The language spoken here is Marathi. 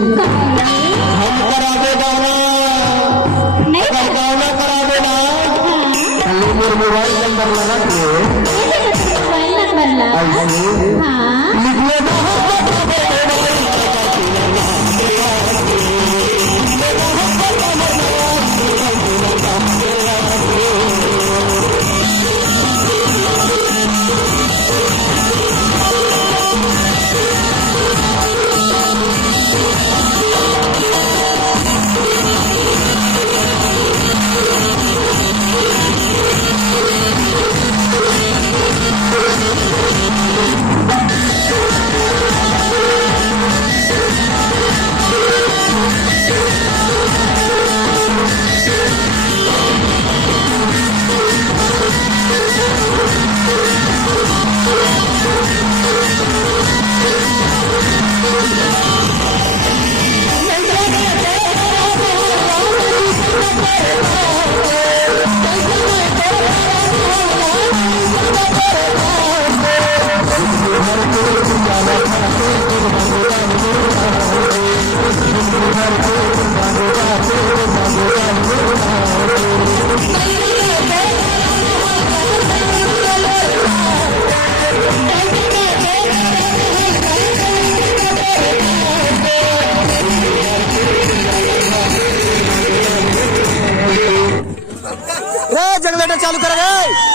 हम करा दे गाना नहीं गाना करा देना मेरे मोबाइल नंबर लगा के मोबाइल नंबर हाँ लिख लेना जनरेटर चालू कर गए।